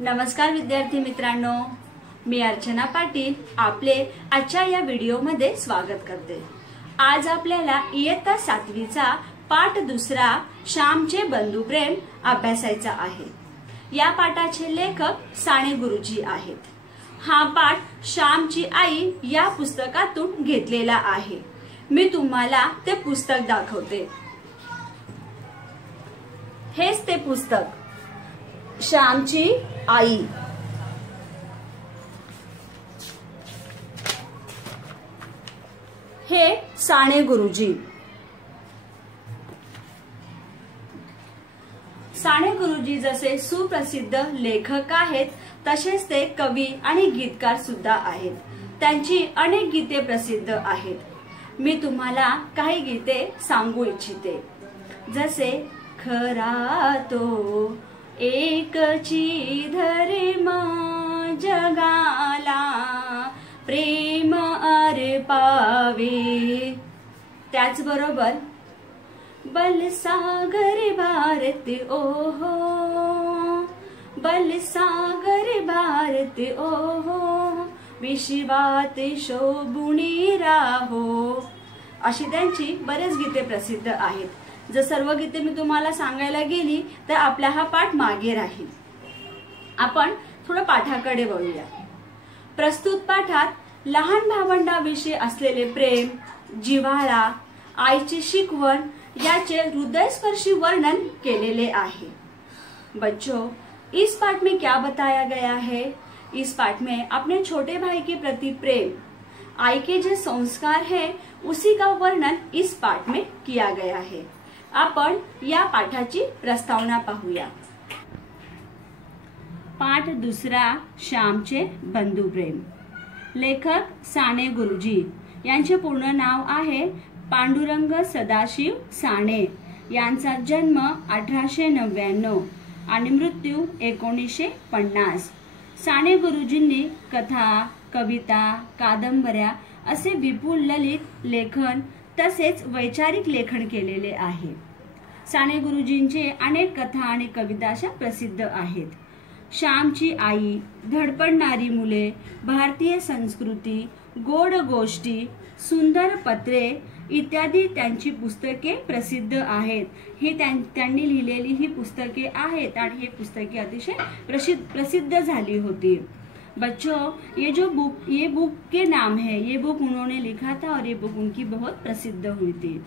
नमस्कार विद्यार्थी मित्रांनो, मी अर्चना पाटील आपले आजच्या या व्हिडिओमध्ये स्वागत करते। आज आपल्याला इयत्ता 7वीचा पाठ दुसरा श्यामचे बंधू प्रेम अभ्यासायचा आहे। या पाठाचे लेखक साने गुरुजी आहेत। हा पाठ श्यामची आई या पुस्तकातून घेतलेला आहे। मी तुम्हाला ते पुस्तक दाखवते। हेच ते पुस्तक, श्यामची आई। हे साने गुरुजी। साने गुरुजी जसे सुप्रसिद्ध लेखक आहेत तसेच ते कवी आणि गीतकार सुद्धा आहेत। त्यांची अनेक गीते प्रसिद्ध आहेत। मी तुम्हाला काही गीते सांगू इच्छिते। जसे खरा तो एकची धर्म जगाला प्रेम अर्पावे, त्याचबरोबर बलसागर भारत ओहो, बलसागर भारत ओहो, विश्वात शोभुनी राहो, अशी त्यांची बरेच गीते प्रसिद्ध आहेत। जर सर्व गीते मी तुम्हाला सांगायला गेली तर आपला हा पाठ मागे राहील। आपण थोडं पाठाकडे वळूया। प्रस्तुत पाठात लहान भावंडाविषयी असलेले प्रेम, जिव्हाळा, आईची शिकवण याचे हृदयस्पर्शी वर्णन केलेले आहे। बच्चों, इस पाठ में क्या बताया गया है? इस पाठ में अपने छोटे भाई के प्रति प्रेम, आई के जो संस्कार है उसी का वर्णन इस पाठ में किया गया है। आपण या पाठाची प्रस्तावना पाहूया। पाठ दुसरा श्यामचे बंधू प्रेम। लेखक साने गुरुजी। यांचे पूर्ण नाव आहे पांडुरंग सदाशिव साने। यांचा जन्म 1899 आणि मृत्यू 1950। साने गुरुजींनी कथा, कविता, कादंबऱ्या असे विपुल ललित लेखन तसेच वैचारिक लेखन केलेले आहे। साने गुरुजींचे अनेक कथा आणि कविता अशा प्रसिद्ध आहेत। श्यामची आई, धडपडणारी मुले, भारतीय संस्कृती, गोड गोष्टी, सुंदर पत्रे इत्यादी त्यांची पुस्तके प्रसिद्ध आहेत। हे त्यांनी लिहिलेली ही पुस्तके आहेत आणि ही पुस्तके अतिशय प्रसिद्ध झाली होती। बच्चों, ये बुक के नाम है, ये बुक उन्होंने लिखा था और ये बुक उनकी बहुत प्रसिद्ध हुई थी।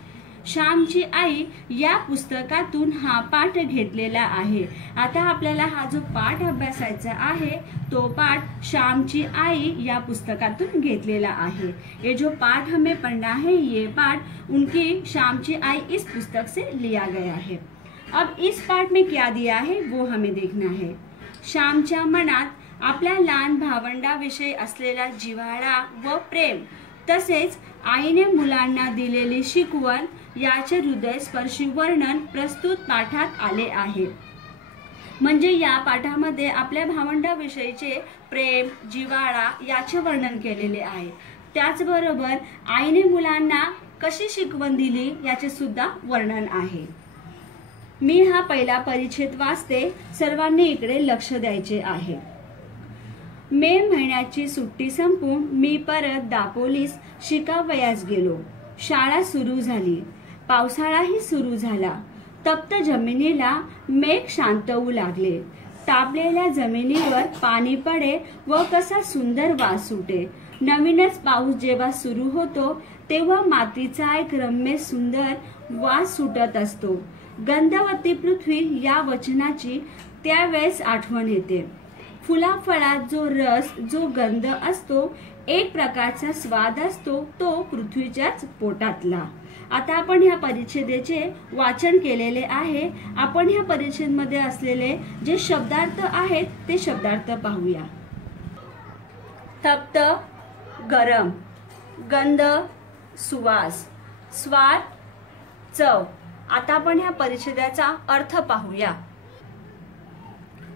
श्यामची आई या पुस्तकातून हा पाठ घेतलेला आहे। आता आपल्याला हा जो पाठ अभ्यासायचा आहे तो पाठ श्यामची आई या पुस्तकातून घेतलेला आहे। ये जो पाठ हमें पढ़ना है ये पाठ उनकी श्यामची आई इस पुस्तक से लिया गया है। अब इस पाठ में क्या दिया है वो हमें देखना है। श्यामच्या मनात आपल्या लहान भावंडाविषयी असलेला जिव्हाळा व प्रेम तसेच आईने मुलांना दिलेली शिकवण याचे हृदयस्पर्शी वर्णन प्रस्तुत पाठात आले आहे। म्हणजे या पाठामध्ये आपल्या भावंडाविषयीचे प्रेम, जिव्हाळा याचे वर्णन केलेले आहे। त्याचबरोबर आईने मुलांना कशी शिकवण दिली याचे सुद्धा वर्णन आहे। मी हा पहिला परिच्छेद वाचते, सर्वांनी इकडे लक्ष द्यायचे आहे। मे महिन्याची सुट्टी संपून मी परत दापोलीस शिकावयास गेलो। शाळा सुरू झाली, पावसाळाही सुरू झाला। तप्त जमिनीला मेघ शांतवू लागले। तापलेल्या जमिनीवर पाणी पडे व कसा सुंदर वास सुटे। नवीनच पाऊस जेव्हा सुरू होतो तेव्हा मातीचा एक रम्य सुंदर वास सुटत असतो। गंधवती पृथ्वी या वचनाची त्यावेळेस आठवण येते। फुलाफळात जो रस, जो गंध असतो, एक प्रकारचा स्वाद असतो तो पृथ्वीच्याच पोटातला। आता आपण ह्या परिच्छेदाचे वाचन केलेले आहे। आपण ह्या परिच्छेदमध्ये असलेले जे शब्दार्थ आहेत ते शब्दार्थ पाहूया। तप्त, गरम, गंध, सुवास, स्वाद, चव। आता आपण ह्या परिच्छेदाचा अर्थ पाहूया।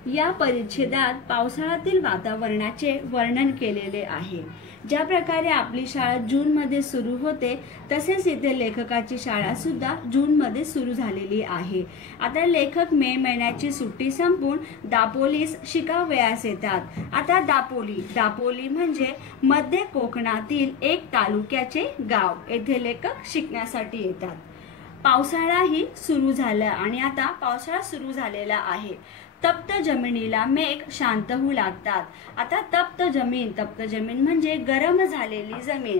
या परिच्छेदात पावसाळ्यातील वातावरणाचे वर्णन केलेले आहे। ज्या प्रकारे आपली शाळा जून मध्ये सुरू होते तसेच इथे लेखकाची शाळा सुद्धा जून मध्ये सुरू झालेली आहे। आता लेखक मे महिन्याची सुट्टी संपून दापोलीस शिकावयास येतात। आता दापोली म्हणजे मध्य कोकणातील एक तालुक्याचे गाव, येथे लेखक शिकण्यासाठी येतात। पावसाळाही सुरू झाला आणि आता पावसाळा सुरू झालेला आहे। तप्त जमिनीला मेघ शांत होऊ लागतात। आता तप्त जमीन म्हणजे गरम झालेली जमीन।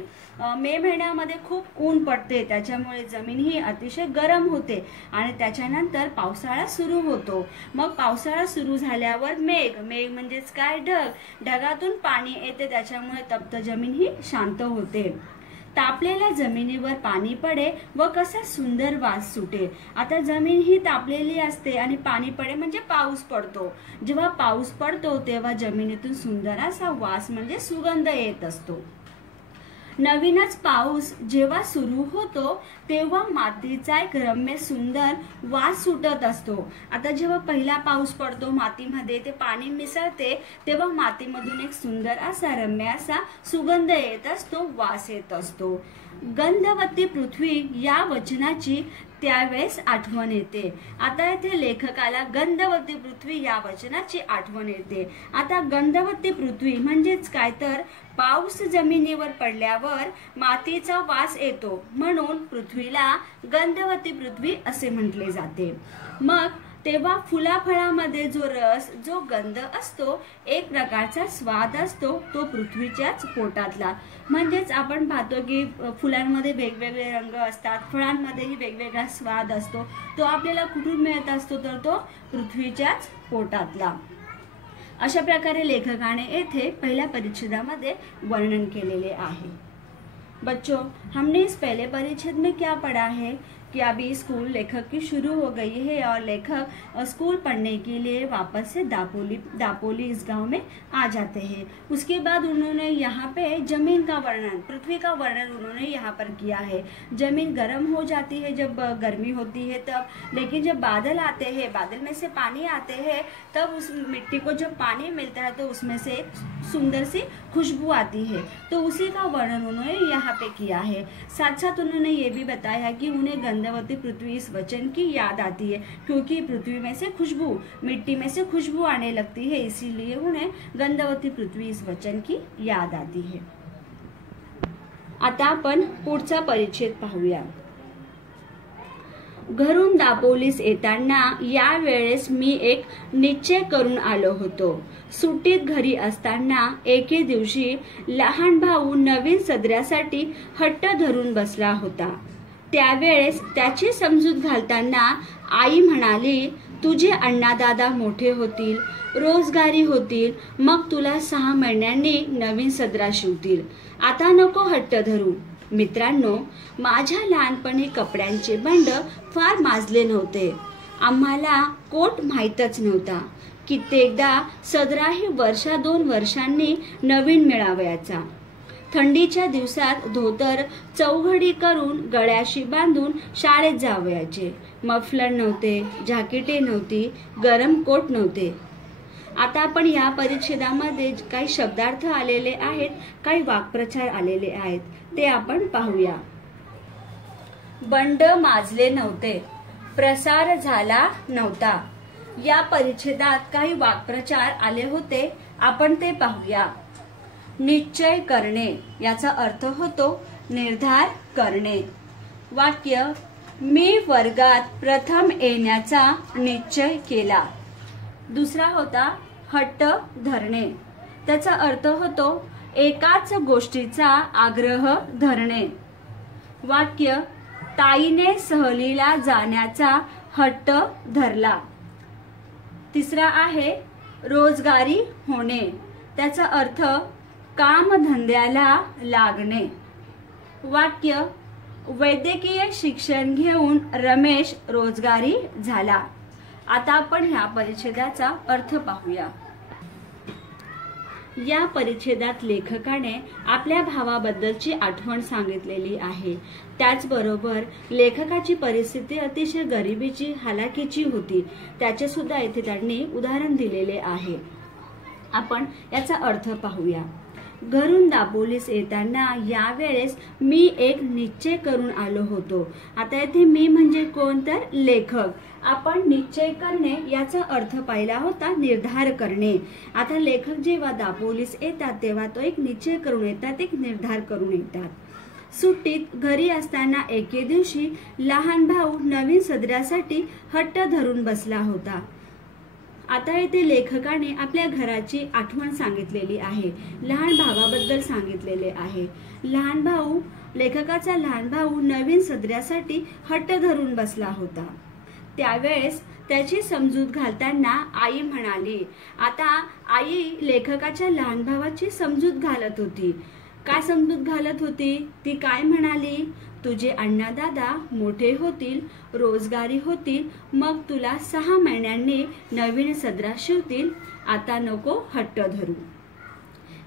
मे महिन्यामध्ये खूप ऊन पडते, त्याच्यामुळे जमीन ही अतिशय गरम होते आणि त्याच्यानंतर पावसाळा सुरू होतो। मग पावसाळा सुरू झाल्यावर मेघ म्हणजेच काय, ढगातून पाणी येते, त्याच्यामुळे तप्त जमीन ही शांत होते। तापलेल्या जमिनीवर पाणी पडे व कसा सुंदर वास सुटे। आता जमीन ही तापलेली असते आणि पाणी पडे म्हणजे पाऊस पडतो। जेव्हा पाऊस पडतो तेव्हा जमिनीतून सुंदर असा वास म्हणजे सुगंध येत असतो। नवीनच पाऊस जेव्हा सुरू होतो तेव्हा मातीचा एक रम्य सुंदर वास सुटत असतो। आता जेव्हा पहिला पाऊस पडतो मातीमध्ये ते पाणी मिसळते तेव्हा मातीमधून एक सुंदर असा रम्य असा सुगंध येत असतो, वास येत असतो। गंधवती पृथ्वी या वचनाची त्यावेळेस आठवण येते। आता इथे लेखकाला गंधवती पृथ्वी या वचनाची आठवण येते। आता गंधवती पृथ्वी म्हणजेच काय तर पाऊस जमिनीवर पडल्यावर मातीचा वास येतो, म्हणून पृथ्वीला गंधवती पृथ्वी असे म्हटले जाते। मग तेव्हा फुलाफळामध्ये जो रस, जो गंध असतो, एक प्रकारचा स्वाद असतो, तो पृथ्वीच्याच पोटातला। म्हणजेच आपण पाहतो की फुलांमध्ये वेगवेगळे रंग असतात, फळांमध्येही वेगवेगळा स्वाद असतो, तो आपल्याला कुठून मिळत असतो तर तो पृथ्वीच्याच पोटातला। अशा प्रकारे लेखकाने येथे पहिल्या परिच्छेदामध्ये वर्णन केलेले आहे। बच्चों, हमने इस पहले परिच्छेद में क्या पढ़ा है कि अभी स्कूल लेखक की शुरू हो गई है और लेखक स्कूल पढ़ने के लिए वापस से दापोली इस गांव में आ जाते हैं। उसके बाद उन्होंने यहाँ पे जमीन का वर्णन, पृथ्वी का वर्णन उन्होंने यहाँ पर किया है। जमीन गर्म हो जाती है जब गर्मी होती है तब, लेकिन जब बादल आते हैं, बादल में से पानी आते हैं, तब उस मिट्टी को जब पानी मिलता है तो उसमें से एक सुंदर सी खुशबू आती है, तो उसी का वर्णन उन्होंने यहाँ पे किया है। साथ साथ उन्होंने ये भी बताया कि उन्हें गंधवती पृथ्वी इस वचन की याद आती है, क्योंकि पृथ्वी में से खुशबू, मिट्टी में से खुशबू आने लगती है, इसीलिए उन्हें गंधवती पृथ्वी इस वचन की याद आती है। आता आपण पुढचा परिच्छेद पाहूया। घरून दापोलीस येताना या वेळेस मी एक निश्चय करून आलो होतो। सुट्टीत घरी असताना एके दिवशी लहान भाऊ नवीन सदऱ्यासाठी हट्ट धरून बसला होता। त्यावेळेस त्याची समजूत घालताना आई म्हणाली, तुझे अण्णादादा मोठे होतील, रोजगारी होतील, मग तुला 6 महिन्यांनी नवीन सदरा शिवतील, आता नको हट्ट धरू। मित्रांनो, माझ्या लहानपणी कपड्यांचे बंड फार माजले नव्हते। आम्हाला कोट माहीतच नव्हता। कित्येकदा सदराही 1-2 वर्षांनी नवीन मिळावयाचा। थंडीच्या दिवसात धोतर चौघडी करून गळ्याशी बांधून शाळेत जावयाचे। मफलर नव्हते, जाकेटे नव्हती, गरम कोट नव्हते। आता आपण या परिच्छेदामध्ये काही शब्दार्थ आलेले आहेत, काही वाक्प्रचार आलेले आहेत, ते आपण पाहूया। बंड माजले नव्हते, प्रसार झाला नव्हता। या परिच्छेदात काही वाक्प्रचार आले होते, आपण ते पाहूया। निश्चय करणे याचा अर्थ होतो निर्धार करणे। वाक्य, मी वर्गात प्रथम येण्याचा निश्चय केला। दुसरा होता हट्ट धरणे, त्याचा अर्थ होतो एकाच गोष्टीचा आग्रह धरणे। वाक्य, ताईने सहलीला जाण्याचा हट्ट धरला। तिसरा आहे रोजगारी होणे, त्याचा अर्थ कामधंद्याला लागणे। वाक्य, वैद्यकीय शिक्षण घेऊन रमेश रोजगारी झाला। आता आपण ह्या परिच्छेदाचा अर्थ पाहूया। या परिच्छेदात लेखकाने आपल्या भावाबद्दलची आठवण सांगितलेली आहे। त्याचबरोबर लेखकाची परिस्थिती अतिशय गरिबीची, हालाकीची होती, त्याचे सुद्धा इथे त्यांनी उदाहरण दिलेले आहे। आपण याचा अर्थ पाहूया। घरून दापोलीस येताना यावेळेस मी एक निश्चय करून आलो होतो। आता इथे मी म्हणजे कोण, तर लेखक। आपण निश्चय करणे याचा अर्थ पाहिला होता निर्धार करणे। आता लेखक जेव्हा दापोलीस येतात तेव्हा तो एक निश्चय करून येतात, एक निर्धार करून येतात। सुट्टीत घरी असताना एके दिवशी लहान भाऊ नवीन सदऱ्यासाठी हट्ट धरून बसला होता। आता इथे लेखकाने आपल्या घराची आठवण सांगितलेली आहे, लहान भावाबद्दल सांगितलेले आहे। लहान भाऊ, लेखकाचा लहान भाऊ नवीन सदऱ्यासाठी हट्ट धरून बसला होता। त्यावेळेस त्याची समजूत घालताना आई म्हणाली, आता आई लेखकाच्या लहान भावाची समजूत घालत होती। काय समजूत घालत होती ती, काय म्हणाली, तुझे अण्णा दादा मोठे होतील, रोजगारी होतील, मग तुला 6 महिन्यांनी नवीन सदरा शिवतील, आता नको हट्ट धरू।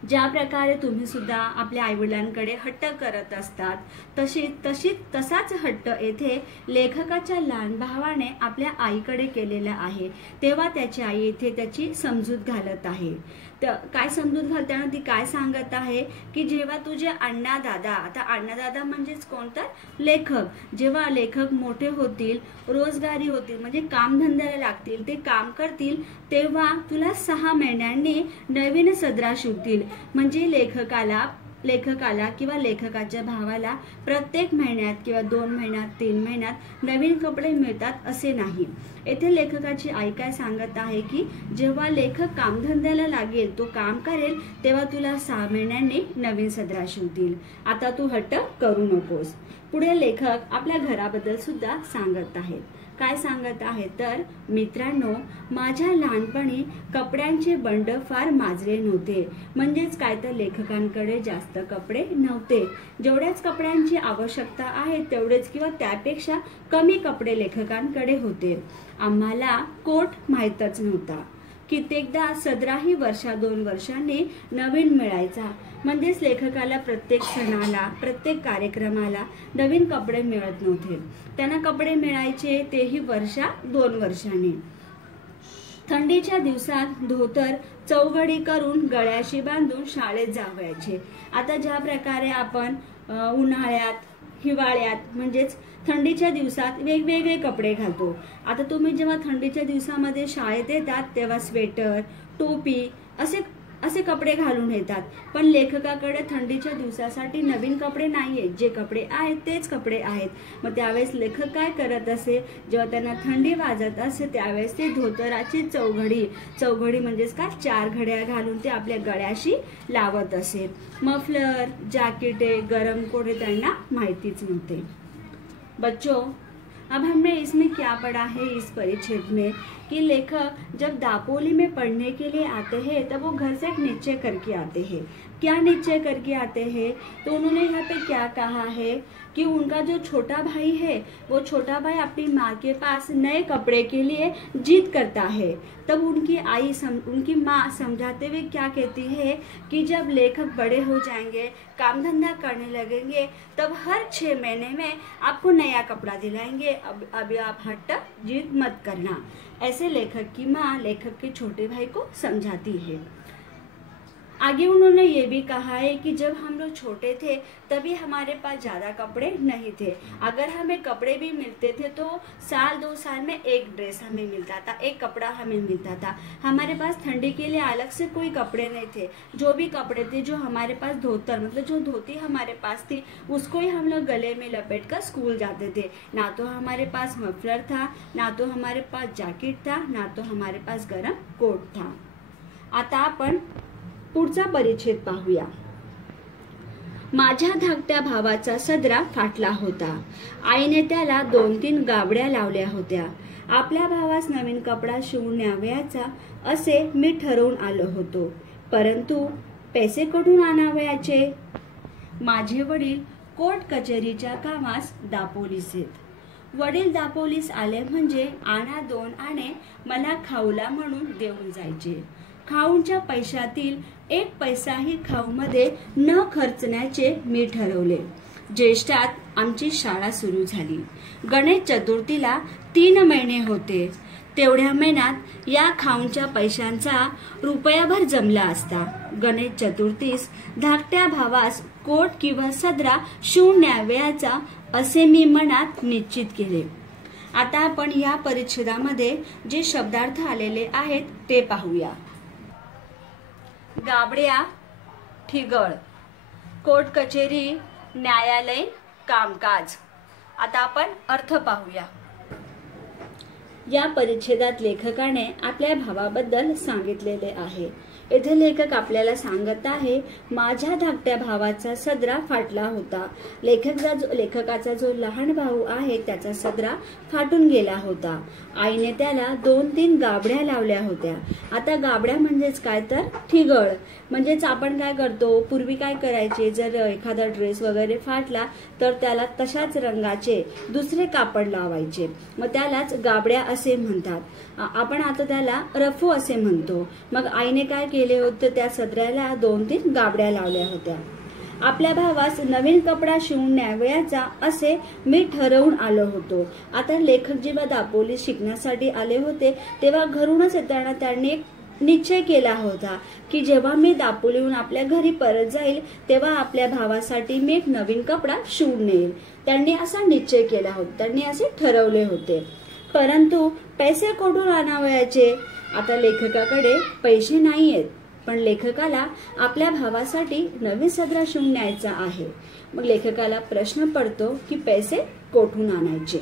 ज्या प्रकारे तुम्ही सुद्धा आपल्या आईवडिलांकडे हट्ट करत असतात तसाच हट्ट येथे लेखकाच्या लहान भावाने आपल्या आईकडे केलेला आहे। तेव्हा त्याची आई येथे त्याची समजूत घालत आहे। काय समजूत घालताना ती काय सांगत आहे की जेव्हा तुझे अण्णा दादा, आता अण्णा दादा म्हणजेच कोण, तर लेखक, जेव्हा लेखक मोठे होतील, रोजगारी होतील म्हणजे कामधंद्याला लागतील, ते काम करतील, तेव्हा तुला 6 महिन्यांनी नवीन सदरा शिवतील। म्हणजे लेखकाला किंवा लेखकाच्या भावाला प्रत्येक महिन्यात किंवा 2 महिन्यात 3 महिन्यात नवीन कपडे मिळतात असे नाही। येथे लेखकाची आई काय सांगत आहे की जेव्हा लेखक कामधंद्याला लागेल, तो काम करेल, तेव्हा तुला 6 महिन्यांनी नवीन सदरा शिवतील, आता तू हट्ट करू नकोस। पुढे लेखक आपल्या घराबद्दल सुद्धा सांगत आहेत। काय सांगत आहे तर, मित्रांनो, माझ्या लहानपणी कपड्यांचे बंड फार माजले नव्हते। म्हणजेच काय तर लेखकांकडे जास्त कपडे नव्हते। जेवढ्याच कपड्यांची आवश्यकता आहे तेवढेच किंवा त्यापेक्षा कमी कपडे लेखकांकडे होते। आम्हाला कोट माहीतच नव्हता। कित्येकदा सदराही वर्षा 2 वर्षांनी नवीन मिळायचा। म्हणजेच लेखकाला प्रत्येक सणाला, प्रत्येक कार्यक्रमाला नवीन कपडे मिळत नव्हते। त्यांना कपडे मिळायचे तेही वर्षा 2 वर्षांनी। थंडीच्या दिवसात धोतर चौघडी करून गळ्याशी बांधून शाळेत जावयाचे। आता ज्या प्रकारे आपण उन्हाळ्यात, हिवाळ्यात म्हणजेच थंडीच्या दिवसात वेगवेगळे कपडे घालतो। आता तुम्ही जेव्हा थंडीच्या दिवसामध्ये शाळेत येतात तेव्हा स्वेटर, टोपी असे कपडे घालून येतात। पण लेखकाकडे थंडीच्या दिवसासाठी नवीन कपडे नाहीये, जे कपडे आहेत तेच कपडे आहेत। मग त्यावेळेस लेखक काय करत असे, जेव्हा त्यांना थंडी वाजत असे त्यावेळेस ते धोतराची चौघडी म्हणजेच काय 4 घड्या घालून ते आपल्या गळ्याशी लावत असे। मफलर, जॅकेटे, गरम कोट त्यांना माहितीच नव्हते। बच्चों, अब हमने इसमें क्या पढ़ा है इस परिच्छेद में कि लेखक जब दापोली में पढ़ने के लिए आते हैं तब वो घर से एक निश्चय करके आते हैं। क्या निश्चय करके आते हैं, तो उन्होंने यहाँ पे क्या कहा है कि उनका जो छोटा भाई है वो छोटा भाई अपनी माँ के पास नए कपड़े के लिए जिद करता है। तब उनकी माँ समझाते हुए क्या कहती है कि जब लेखक बड़े हो जाएंगे, काम धंधा करने लगेंगे, तब हर 6 महीने में आपको नया कपड़ा दिलाएंगे, अभी आप हट्ट जिद मत करना। ऐसे लेखक की माँ लेखक के छोटे भाई को समझाती है। आगे उन्होंने ये भी कहा है कि जब हम लोग छोटे थे तभी हमारे पास ज़्यादा कपड़े नहीं थे। अगर हमें कपड़े भी मिलते थे तो साल 2 साल में एक ड्रेस हमें मिलता था, एक कपड़ा हमें मिलता था। हमारे पास ठंडी के लिए अलग से कोई कपड़े नहीं थे। जो भी कपड़े थे, जो हमारे पास धोतर मतलब जो धोती हमारे पास थी, उसको ही हम लोग गले में लपेट कर स्कूल जाते थे। ना तो हमारे पास मफलर था, ना तो हमारे पास जैकेट था, ना तो हमारे पास गरम कोट था। आता आपण पुढचा परिच्छेद पाहूया। माझ्या धाकट्या भावाचा सदरा फाटला होता। आईने त्याला 2-3 गाबड्या लावल्या होत्या। आपल्या भावास नवीन कपडा शिवून न्यावयाचा असे मी ठरवून आलो होतो, परंतु पैसे कुठून आणावयाचे? माझे वडील कोर्ट कचेरीच्या कामास दापोलीस येत। वडील दापोलीस आले म्हणजे आणा 2 आणे मला खाऊला म्हणून देऊन जायचे। खाऊंच्या पैशातील 1 पैसाही खाऊमध्ये न खर्चण्याचे मी ठरवले. ज्येष्ठात आमची शाळा सुरू झाली. गणेश चतुर्थीला 3 महिने होते. तेवढ्या महिन्यात या खाऊंच्या पैशांचा रुपयाभर जमला असता. गणेश चतुर्थीस धाकट्या भावास कोट किंवा सदरा शिवून न्यावयाचा असे मी मनात निश्चित केले. आता आपण या परिच्छेदामध्ये जे शब्दार्थ आलेले आहेत ते पाहूया. गाबड्या, ठिगळ, कोर्ट कचेरी, न्यायालय, कामकाज. आता आपण अर्थ पाहूया. या परिच्छेदात लेखकाने आपल्या भावाबद्दल सांगितलेले आहे. येथे लेखक आपल्याला सांगत आहे, माझ्या धाकट्या भावाचा सदरा फाटला होता. लेखकाचा जो लहान भाऊ आहे त्याचा सदरा फाटून गेला होता. आईने त्याला 2-3 गाबड्या लावल्या होत्या. आता गाबड्या म्हणजेच काय तर ठिगळ. म्हणजेच आपण काय करतो, पूर्वी काय करायचे, जर एखादा ड्रेस वगैरे फाटला तर त्याला तशाच रंगाचे दुसरे कापड लावायचे, मग त्यालाच गाबड्या असे म्हणतात. आपण आता त्याला रफू असे म्हणतो. मग आईने काय केले होते, त्या सदऱ्याला 2-3 गाबड्या लावल्या होत्या. आपल्या भावास नवीन कपडा शिवून न्यावयाचा असे मी ठरवून आलो होतो. आता लेखक जेव्हा दापोली शिकण्यासाठी आले होते तेव्हा घरूनच येताना त्यांनी एक निश्चय केला होता की जेव्हा मी दापोलीहून आपल्या घरी परत जाईल तेव्हा आपल्या भावासाठी मी एक नवीन कपडा शिवून नेईल. त्यांनी असा निश्चय केला होता, त्यांनी असे ठरवले होते. परंतु पैसे कुठून आणावयाचे? आता लेखकाकडे पैसे नाहीयेत, पण लेखकाला आपल्या भावासाठी नवीन सदरा शिवून न्यायचा आहे. मग लेखकाला प्रश्न पडतो की पैसे कोठून आणायचे.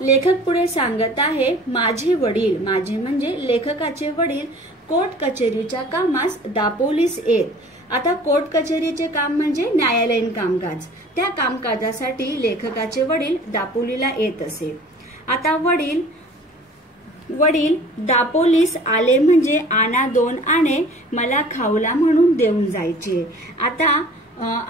लेखक पुढे सांगत आहे, माझे वडील, माझे म्हणजे लेखकाचे वडील कोर्ट कचेरीच्या कामास दापोलीस येत. आता कोर्ट कचेरीचे काम म्हणजे न्यायालयीन कामकाज. त्या कामकाजासाठी लेखकाचे वडील दापोलीला येत असे. आता वडील दापोलीस आले म्हणजे आणा 2 आणे मला खाऊला म्हणून देऊन जायचे. आता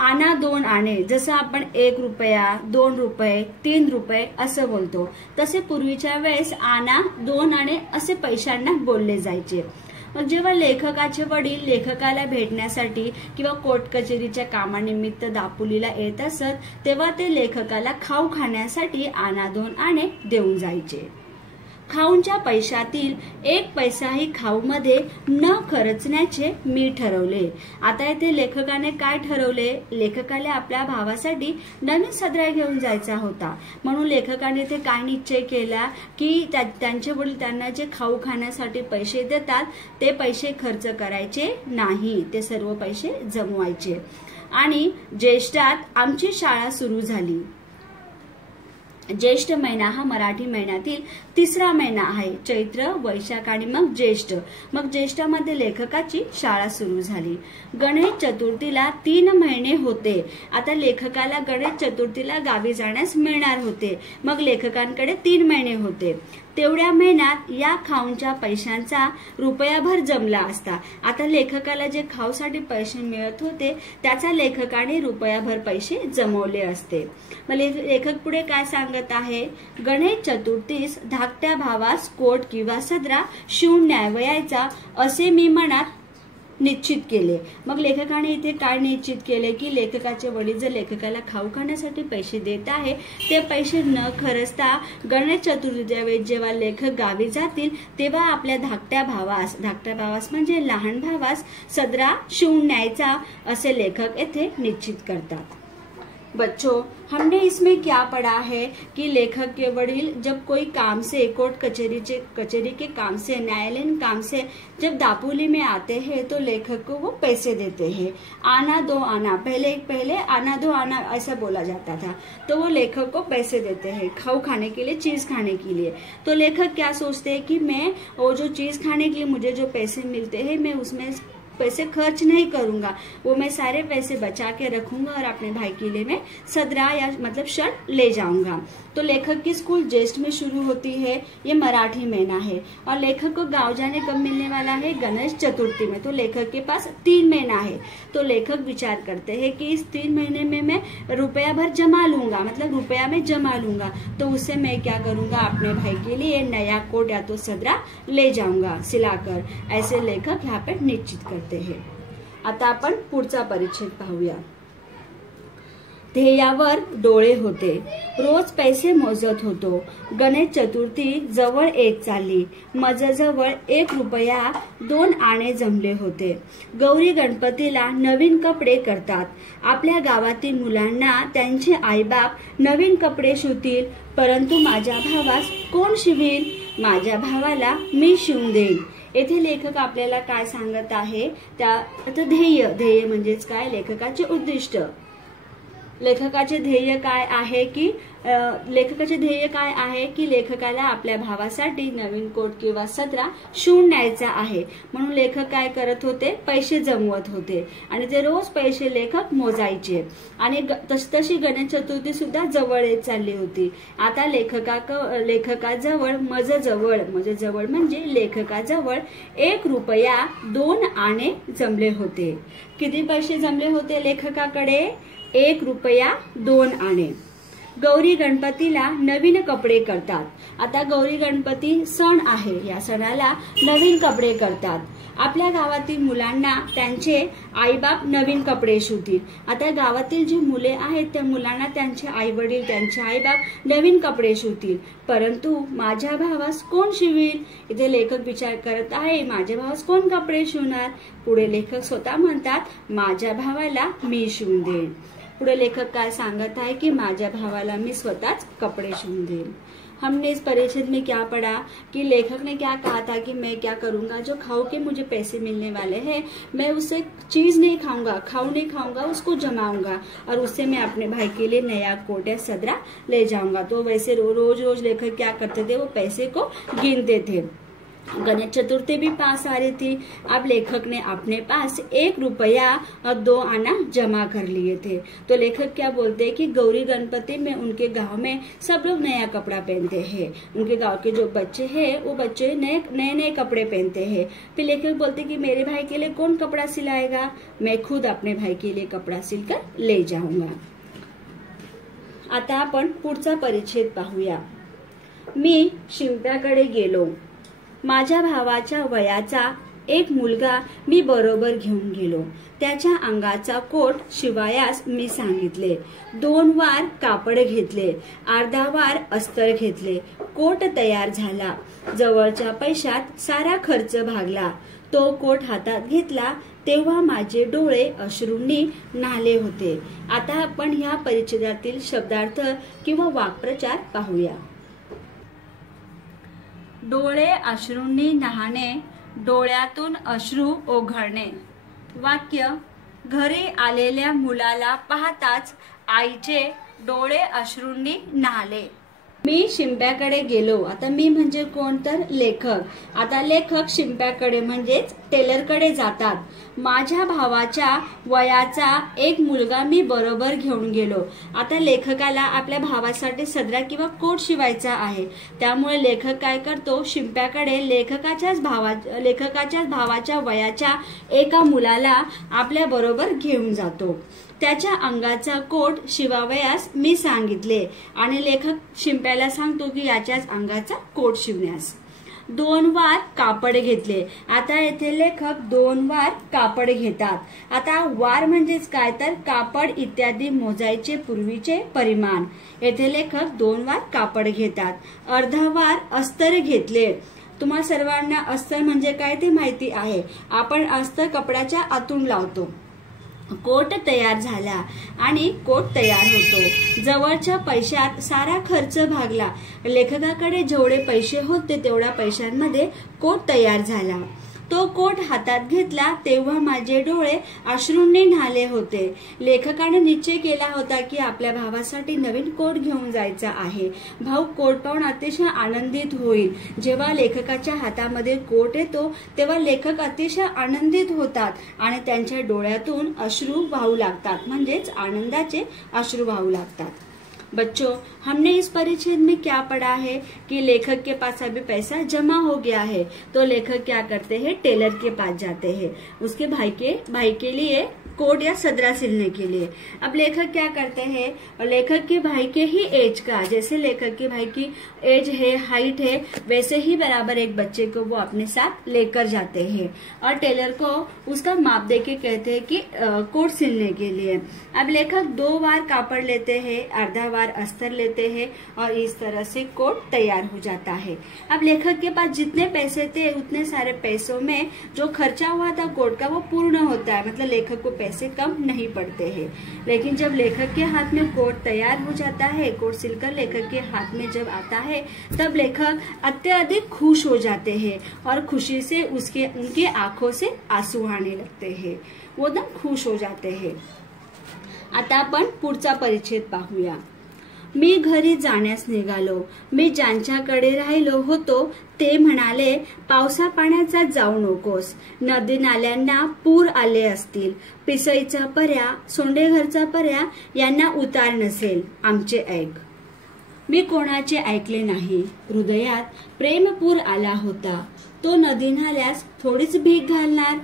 आणा 2 आणे, जसं आपण 1 रुपया, 2 रुपये, 3 रुपये असं बोलतो, तसे पूर्वीच्या वेळेस आणा 2 आणे असे पैशांना बोलले जायचे. मग जेव्हा लेखकाचे वडील लेखकाला भेटण्यासाठी किंवा कोर्ट कचेरीच्या कामानिमित्त दापोलीला येत असत तेव्हा ते लेखकाला खाऊ खाण्यासाठी आणा 2 आणे देऊन जायचे. खाऊंच्या पैशातील 1 पैसाही खाऊमध्ये न खर्चण्याचे मी ठरवले. आता इथे लेखकाने काय ठरवले, लेखकाला आपल्या भावासाठी नवीन सदरा घेऊन जायचा होता. म्हणून लेखकाने ते काय निश्चय केला की त्यांचे वडील त्यांना जे खाऊ खाण्यासाठी पैसे देतात ते पैसे खर्च करायचे नाही, ते सर्व पैसे जमवायचे. आणि ज्येष्ठात आमची शाळा सुरू झाली. ज्येष्ठ महिना हा मराठी महिन्यातील 3रा महिना आहे. चैत्र, वैशाख आणि मग ज्येष्ठ. मग ज्येष्ठामध्ये लेखकाची शाळा सुरू झाली. गणेश चतुर्थीला 3 महिने होते. आता लेखकाला गणेश चतुर्थीला गावी जाण्यास मिळणार होते. मग लेखकांकडे 3 महिने होते. तेवढ्या महिन्यात या खाऊंच्या पैशांचा रुपयाभर जमला असता. आता लेखकाला जे खाऊसाठी पैसे मिळत होते त्याचा लेखकाने रुपयाभर पैसे जमवले असते. मग लेखक पुढे काय सांगत आहे, गणेश चतुर्थीस धाकट्या भावास कोट किंवा सदरा शिवून न्यावयाचा असे मी मनात निश्चित केले. मग लेखकाने इथे काय निश्चित केले की लेखकाचे वडील जर लेखकाला खाऊ खाण्यासाठी पैसे देत आहे ते पैसे न खर्चता गणेश चतुर्थीच्या वेळी जेव्हा लेखक गावी जातील तेव्हा आपल्या धाकट्या भावास म्हणजे लहान भावास सदरा शिवून न्यायचा असे लेखक येथे निश्चित करतात. बच्चों, हमने इसमें क्या पढ़ा है कि लेखक के वडील जब कोई काम से कोर्ट कचेरी के काम से, न्यायालयीन काम से जब दापोली में आते हैं तो लेखक को वो पैसे देते हैं. आना 2 आना, पहले आना 2 आना ऐसा बोला जाता था. तो वो लेखक को पैसे देते हैं खाऊ खाने के लिए, चीज खाने के लिए. तो लेखक क्या सोचते हैं कि मैं वो जो चीज खाने के लिए मुझे जो पैसे मिलते हैं मैं उसमें पैसे खर्च नहीं करूंगा, वो मैं सारे पैसे बचा के रखूंगा और अपने भाई के लिए मैं सदरा या मतलब शर्ट ले जाऊंगा। तो लेखक की स्कूल ज्येष्ठ में शुरू होती है, ये मराठी महीना है, और लेखक को गांव जाने कब मिलने वाला है? गणेश चतुर्थी में। तो लेखक के पास 3 महीना है। तो लेखक विचार करते हैं कि इस 3 महीने में मैं रुपया भर जमा लूंगा, मतलब रुपया में जमा लूंगा, तो उससे मैं क्या करूंगा? अपने भाई के लिए नया कोट या तो सदरा ले जाऊंगा सिलाकर। ऐसे लेखक यहाँ पे निश्चित करते हैं। आता आपण पुढचा परिच्छेद पाहूया। ध्येयावर डोळे होते, रोज पैसे मोजत होतो। गणेश चतुर्थी जवळ येत चालली, माझ्याजवळ 1 रुपया 2 आणे जमले होते। गौरी गणपतीला नवीन कपडे करतात, आपल्या गावातील मुलांना त्यांचे आईबाप नवीन कपडे शिवतील, परंतु माझ्या भावास कोण शिवील? माझ्या भावाला मी शिवून देईन। येथे लेखक आपल्याला काय सांगत आहे? त्या ध्येय म्हणजेच काय? लेखकाचे उद्दिष्ट। लेखकाचे ध्येय काय आहे की लेखकाला आपल्या भावासाठी नवीन कोट किंवा सदरा शिवून न्यायचा आहे, म्हणून लेखक काय करत होते? पैसे जमवत होते आणि ते रोज पैसे लेखक मोजायचे। आणि तशी गणेश चतुर्थी सुद्धा जवळ येत चालली होती। आता लेखकाजवळ म्हणजे लेखकाजवळ 1 रुपया 2 आणे जमले होते। किती पैसे जमले होते लेखकाकडे? 1 रुपया 2 आणे। गौरी गणपतीला नवीन कपडे करतात। आता गौरी गणपती सण आहे, या सणाला नवीन कपडे करतात। आपल्या गावातील मुलांना त्यांचे आईबाप नवीन कपडे शिवतील। आता गावातील जी मुले आहेत त्या मुलांना त्यांचे आई वडील त्यांचे आईबाप नवीन कपडे शिवतील, परंतु माझ्या भावास कोण शिवील? इथे लेखक विचार करत आहे, माझ्या भावास कोण कपडे शिवणार? पुढे लेखक स्वतः म्हणतात, माझ्या भावाला मी शिवून देईन। पुढे लेखक काय सांगत आहे की माझ्या भावाला मी स्वतःच कपडे शिवून देईन। हमने इस परिच्छेद में क्या पढ़ा कि लेखक ने क्या कहा था कि मैं क्या करूंगा, जो खाओ के मुझे पैसे मिलने वाले हैं, मैं उससे चीज नहीं खाऊंगा, उसको जमाऊंगा और उससे मैं अपने भाई के लिए नया कोट या सदरा ले जाऊंगा। तो वैसे रोज लेखक क्या करते थे? वो पैसे को गिनते थे। गणेश चतुर्थी भी पास आ रही थी। अब लेखक ने अपने पास 1 रुपया और 2 आना जमा कर लिए थे। तो लेखक क्या बोलते हैं कि गौरी गणपति में उनके गांव में सब लोग नया कपड़ा पहनते हैं। उनके गांव के जो बच्चे हैं वो बच्चे नए कपड़े पहनते हैं। फिर लेखक बोलते कि मेरे भाई के लिए कौन कपड़ा सिलाएगा? मैं खुद अपने भाई के लिए कपड़ा सिलकर ले जाऊंगा। आता आपण पुढचा परिच्छेद पाहूया। मी शिंप्याकडे गेलो, माझ्या भावाच्या वयाचा एक मुलगा मी बरोबर घेऊन गेलो। त्याच्या अंगाचा कोट शिवायास मी सांगितले। 2 वार कापड घेतले, अर्धा वार अस्तर घेतले, कोट तयार झाला। जवळच्या पैशात सारा खर्च भागला। तो कोट हातात घेतला तेव्हा माझे डोळे अश्रूंनी न्हाले होते। आता आपण ह्या परिच्छेदातील शब्दार्थ किंवा वाक्प्रचार पाहूया। डोळे अश्रूंनी न्हाणे, डोळ्यातून अश्रू ओघळणे। वाक्य, घरी आलेल्या मुलाला पाहताच आईचे डोळे अश्रूंनी न्हाले। मी शिंप्याकडे गेलो। आता मी म्हणजे कोण? तर लेखक। आता लेखक शिंप्याकडे म्हणजेच टेलरकडे जातात। माझ्या भावाच्या वयाचा एक मुलगा मी बरोबर घेऊन गेलो। आता लेखकाला आपल्या भावासाठी सदरा किंवा कोट शिवायचा आहे, त्यामुळे लेखक काय करतो? शिंप्याकडे लेखकाच्याच भावाच्या वयाच्या एका मुलाला आपल्या बरोबर घेऊन जातो। त्याच्या अंगाचा कोट शिवावयास मी सांगितले आणि लेखक शिंप्याला सांगतो की याच्याच अंगाचा कोट शिवण्यास। 2 वार कापड घेतले। आता येथे लेखक 2 वार कापड घेतात। आता वार म्हणजेच काय? तर कापड इत्यादी मोजायचे पूर्वीचे परिमाण। येथे लेखक 2 वार कापड घेतात। अर्धा वार अस्तर घेतले। तुम्हा सर्वांना अस्तर म्हणजे काय ते माहिती आहे। आपण अस्तर कपड्याच्या आतून लावतो। कोट तयार झाला आणि कोट तयार होतो। जवळच्या पैशात सारा खर्च भागला। लेखकाकडे जेवढे पैसे होते तेवढ्या पैशांमध्ये कोट तयार झाला। तो कोट हातात घेतला तेव्हा माझे डोळे अश्रूंनी न्हाले होते. लेखकाने निश्चय केला होता की आपल्या भावासाठी नवीन कोट घेऊन जायचा आहे. भाऊ कोट पाहून अतिशय आनंदित होईल. जेव्हा लेखकाच्या हातामध्ये कोट येतो तेव्हा लेखक अतिशय आनंदित होतात आणि त्यांच्या डोळ्यातून अश्रू वाहू लागतात, म्हणजेच आनंदाचे अश्रू वाहू लागतात. बच्चों, हमने इस परिच्छेद में क्या पढ़ा है कि लेखक के पास अभी पैसा जमा हो गया है, तो लेखक क्या करते हैं, टेलर के पास जाते हैं उसके भाई के लिए कोट या सदरा सिलने के लिए. अब लेखक क्या करते हैं, लेखक के भाई के ही एज का, जैसे लेखक के भाई की एज है, हाइट है, वैसे ही बराबर एक बच्चे को वो अपने साथ लेकर जाते हैं और टेलर को उसका माप दे के कहते हैं कि कोट सिलने के लिए. अब लेखक 2 बार कापड़ लेते हैं, आधा बार अस्तर लेते हैं और इस तरह से कोट तैयार हो जाता है. अब लेखक के पास जितने पैसे थे उतने सारे पैसों में जो खर्चा हुआ था कोट का वो पूर्ण होता है, मतलब लेखक को पैसे कम नहीं पड़ते हैं. लेकिन जब लेखक के हाथ में कोट तैयार हो जाता है, कोट सिलकर लेखक के हाथ में जब आता है, तब लेखक अत्यधिक खुश हो जाते हैं और खुशी से उनके आंखों से आंसू आने लगते हैं, वो एकदम खुश हो जाते हैं. आता आपण पुढचा परिच्छेद पाहूया. मी घरी जाण्यास निघालो. मी ज्यांच्याकडे राहिलो होतो ते म्हणाले, पावसा पाण्याचा जाऊ नकोस, नदी नाल्यांना पूर आले असतील. पिसईचा पर्या, सोंडेघरचा पर्या यांना उतार नसेल, आमचे ऐक. मी कोणाचे ऐकले नाही. हृदयात प्रेमपूर आला होता. तो नदी नाल्यास थोडीच भीक घालणार.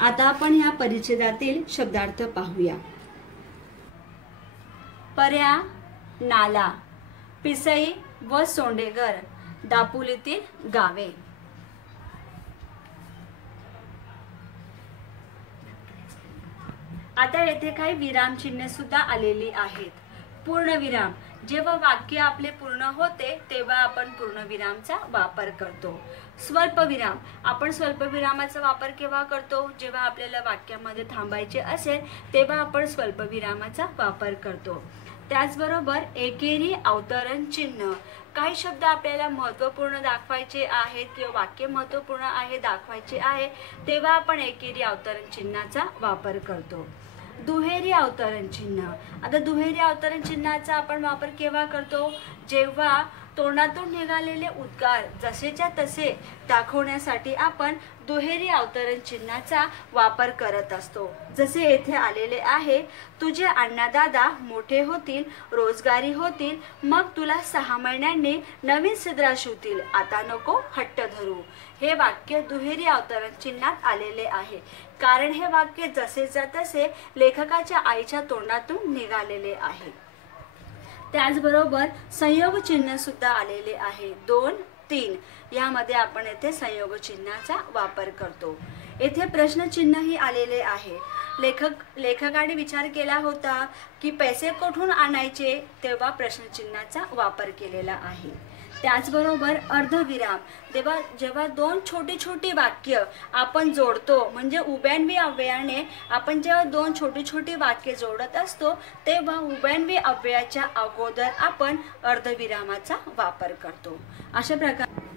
आता आपण ह्या परिच्छेदातील शब्दार्थ पाहूया. पर्या, नाला, पिसई व सोंडेघर, दापोलीतील गावे. आता येथे काही विराम चिन्हे सुद्धा आलेली आहेत. पूर्णविराम, जेव्हा वाक्य आपले पूर्ण होते तेव्हा आपण पूर्णविरामचा वापर करतो. स्वल्पविराम, आपण स्वल्पविरामाचा वापर केव्हा करतो, जेव्हा आपल्याला वाक्यामध्ये थांबायचे असेल तेव्हा आपण स्वल्पविरामाचा वापर करतो. त्याचबरोबर एकेरी अवतरण चिन्ह, काही शब्द आपल्याला महत्त्वपूर्ण दाखवायचे आहेत किंवा वाक्य महत्त्वपूर्ण आहे दाखवायचे आहे तेव्हा आपण एकेरी अवतरण चिन्हाचा वापर करतो. दुहेरी अवतरण चिन्ह, आता दुहेरी अवतरण चिन्हाचा आपण वापर केव्हा करतो, जेव्हा तोंडातून निघालेले उद्गार जसेच्या तसे दाखवण्यासाठी आपण दुहेरी अवतरण चिन्हाचा वापर करत असतो. जसे येथे आलेले आहे, तुझे अण्णादादा मोठे होतील, रोजगारी होतील, मग तुला 6 महिन्यांनी नवीन सदरा शिवतील, आता नको हट्ट धरू. हे वाक्य दुहेरी अवतरण चिन्हात आलेले आहे, कारण हे वाक्य जसेच्या तसे लेखकाच्या आईच्या तोंडातून निघालेले आहे. त्याचबरोबर संयोग चिन्ह सुद्धा आलेले आहे. 2, 3 यामध्ये आपण येथे संयोग चिन्हाचा वापर करतो. येथे प्रश्नचिन्हही आलेले आहे. लेखकाने विचार केला होता की पैसे कुठून आणायचे, तेव्हा प्रश्नचिन्हाचा वापर केलेला आहे. त्याचबरोबर अर्धविराम, जेव्हा 2 छोटी छोटी वाक्य आपण जोडतो, म्हणजे उभ्यान्वी अव्ययाने आपण जेव्हा 2 छोटी छोटी वाक्य जोडत असतो तेव्हा उभ्यान्वी अव्ययाच्या अगोदर आपण अर्धविरामाचा वापर करतो. अशा प्रकारे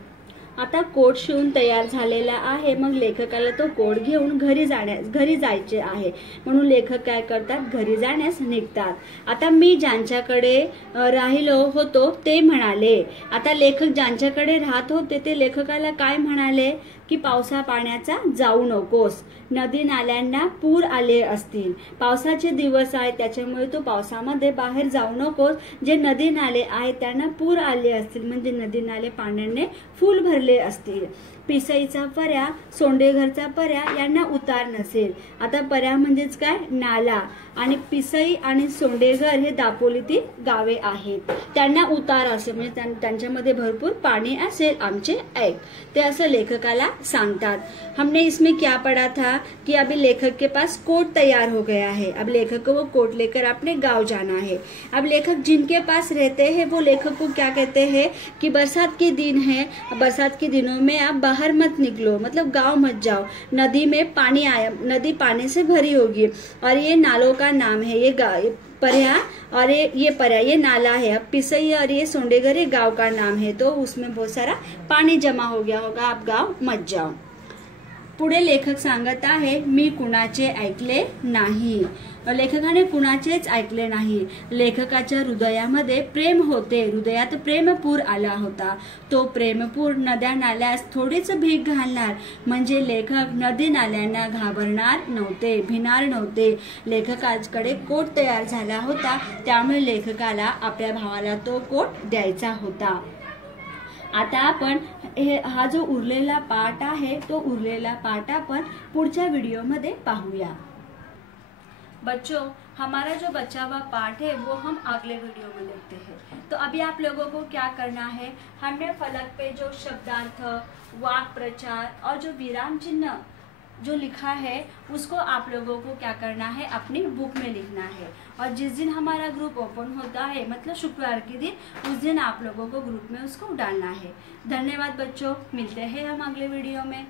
आता कोट शिवून तयार झालेला आहे. मग लेखकाला तो कोट घेऊन घरी जायचे आहे, म्हणून लेखक काय करतात, घरी जाण्यास निघतात. आता मी ज्यांच्याकडे राहिलो होतो ते म्हणाले. आता लेखक ज्यांच्याकडे राहत होते ते लेखकाला काय म्हणाले की पावसा पाण्याचा जाऊ नकोस, नदी नाल्यांना पूर आले असतील. पावसाचे दिवस आहेत त्याच्यामुळे तो पावसामध्ये बाहेर जाऊ नकोस. जे नदी नाले आहेत त्यांना पूर आले असतील, म्हणजे नदी नाले पाण्याने फुल भरले असतील. पिसईचा पर्या, सोंडेघरचा पर्या यांना उतार नसेल. आता पर्या म्हणजेच काय, नाला, आणि पिसई आणि सोंडेघर हे दापोलीतील गावे आहेत, त्यांना उतार असेल, म्हणजे त्यांच्यामध्ये भरपूर पाणी असेल, आमचे ऐक. ते असं लेखकाला सांगतात. हमने इसमें क्या पढ़ा था कि अभी लेखक के पास कोट तैयार हो गया है. अब लेखक को वो कोट लेकर अपने गांव जाना है. अब लेखक जिनके पास रहते हैं वो लेखक को क्या कहते हैं कि बरसात के दिन है, बरसात के दिनों में आप बाहर मत निकलो, मतलब गांव मत जाओ, नदी में पानी आया, नदी पानी से भरी होगी और ये नालों का नाम है, ये पर्या और ये पर्या ये नाला है. अब पिसई और ये सोंडेघर ये गांव का नाम है, तो उसमें बहुत सारा पानी जमा हो गया होगा, आप गांव मत जाओ. पुढे लेखक सांगत आहे, मी कुणाचे ऐकले नाही. लेखकाने कुणाचेच ऐकले नाही. लेखकाच्या हृदयामध्ये प्रेम होते, हृदयात प्रेमपूर आला होता. तो प्रेमपूर नद्या नाल्यास थोडीच भीक घालणार, म्हणजे लेखक नदी नाल्यांना घाबरणार नव्हते, भिणार नव्हते. लेखकाकडे कोट तयार झाला होता, त्यामुळे लेखकाला आपल्या भावाला तो कोट द्यायचा होता. आता आपण हा जो उरलेला पाठ आहे, तो उरलेला पाठ आपण पुढच्या वीडियोमध्ये पाहूया. बच्चों, हमारा जो बचा हुआ पाठ है वो हम अगले वीडियो में देखते हैं. तो अभी आप लोगों को क्या करना है, हमने फलक पे जो शब्दार्थ, वाक्य प्रचार और जो विराम चिन्ह जो लिखा है उसको आप लोगों को क्या करना है, अपनी बुक में लिखना है. और जिस दिन हमारा ग्रुप ओपन होता है, मतलब शुक्रवार के दिन, उस दिन आप लोगों को ग्रुप में उसको डालना है. धन्यवाद बच्चों, मिलते हैं हम अगले वीडियो में.